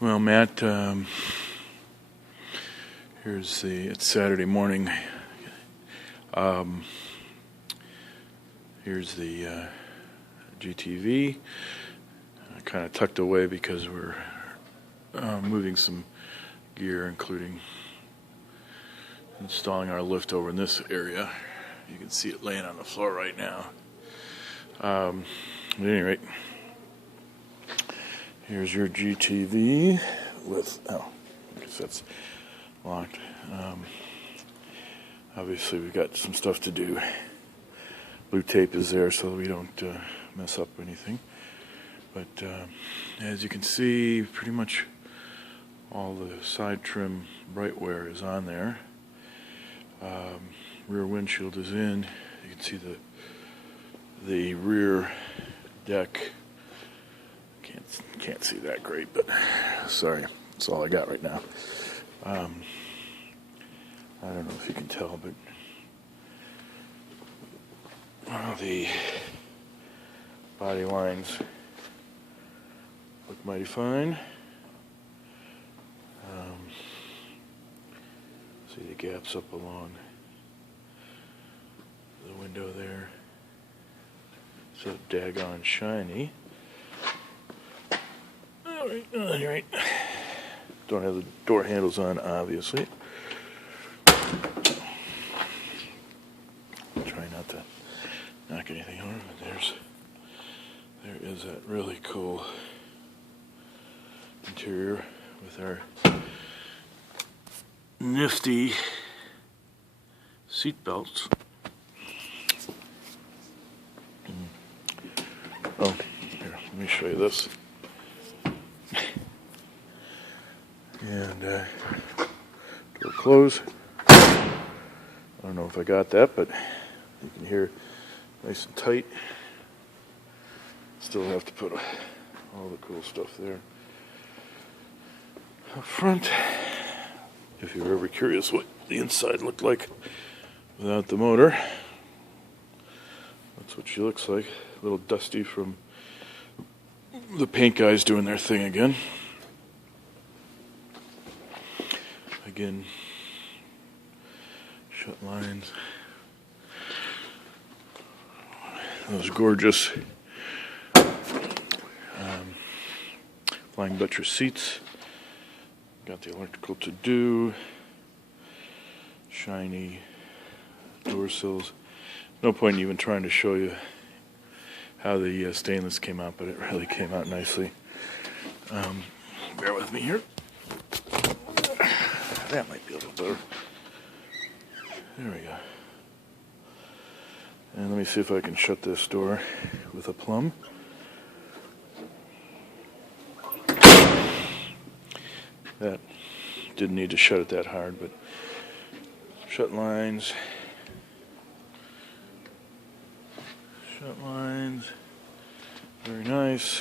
Well, Matt, it's Saturday morning. Here's the GTV. Kind of tucked away because we're moving some gear, including installing our lift over in this area. You can see it laying on the floor right now. At any rate, here's your GTV with, I guess that's locked. Obviously we've got some stuff to do. Blue tape is there so we don't mess up anything. But as you can see, pretty much all the side trim brightware is on there. Rear windshield is in. You can see the rear deck. Can't see that great, but sorry, that's all I got right now. I don't know if you can tell, but the body lines look mighty fine. See the gaps up along the window there. So daggone shiny. All right. Don't have the door handles on, obviously. Try not to knock anything over, but there is that really cool interior with our nifty seat belts. Oh, here, let me show you this. And door close. I don't know if I got that, but you can hear nice and tight. Still have to put all the cool stuff there. Up front, if you're ever curious what the inside looked like without the motor, that's what she looks like. A little dusty from the paint guys doing their thing again. Again, shut lines. Those gorgeous flying buttress seats. Got the electrical to do. Shiny door sills. No point in even trying to show you how the stainless came out, but it really came out nicely. Bear with me here. That might be a little better. There we go. And let me see if I can shut this door with a plumb. That didn't need to shut it that hard, but shut lines. Shut lines. Very nice.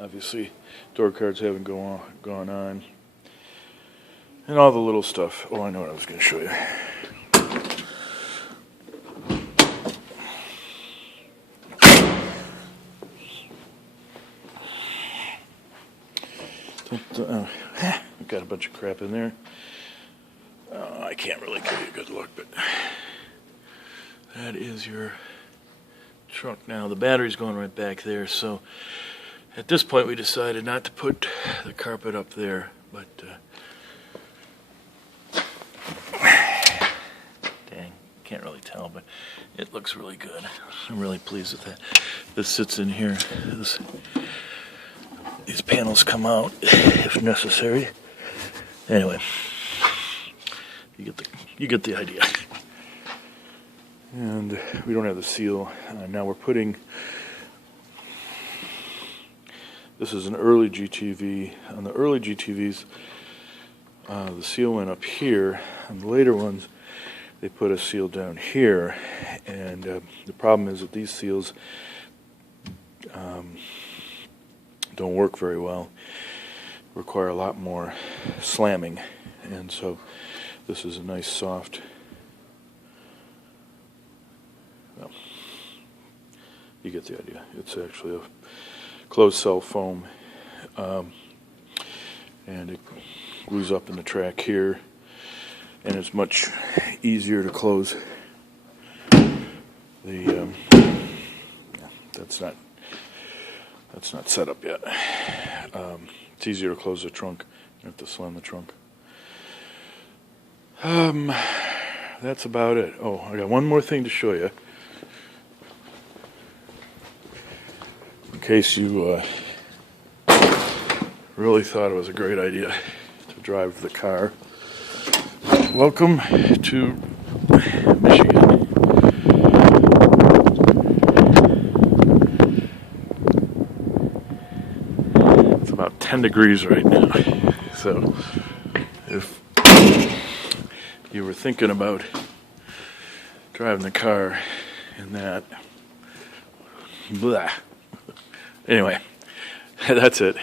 Obviously, door cards haven't gone on. And all the little stuff. Oh, I know what I was going to show you. I've got a bunch of crap in there. I can't really give you a good look, but that is your truck now. The battery's going right back there, so at this point we decided not to put the carpet up there, but dang, can't really tell, but it looks really good. I'm really pleased with that. This sits in here. These panels come out if necessary. Anyway, you get the idea. And we don't have the seal. Now we're putting. This is an early GTV. On the early GTVs, the seal went up here. On the later ones, they put a seal down here. And the problem is that these seals don't work very well. Require a lot more slamming and so this is a nice soft, well, you get the idea. It's actually a closed cell foam, and it glues up in the track here, and it's much easier to close the that's not set up yet. It's easier to close the trunk. You have to slam the trunk. That's about it. Oh, I got one more thing to show you. In case you really thought it was a great idea to drive the car. Welcome to Michigan. It's about 10 degrees right now. So if you were thinking about driving the car in that, blah. Anyway, that's it.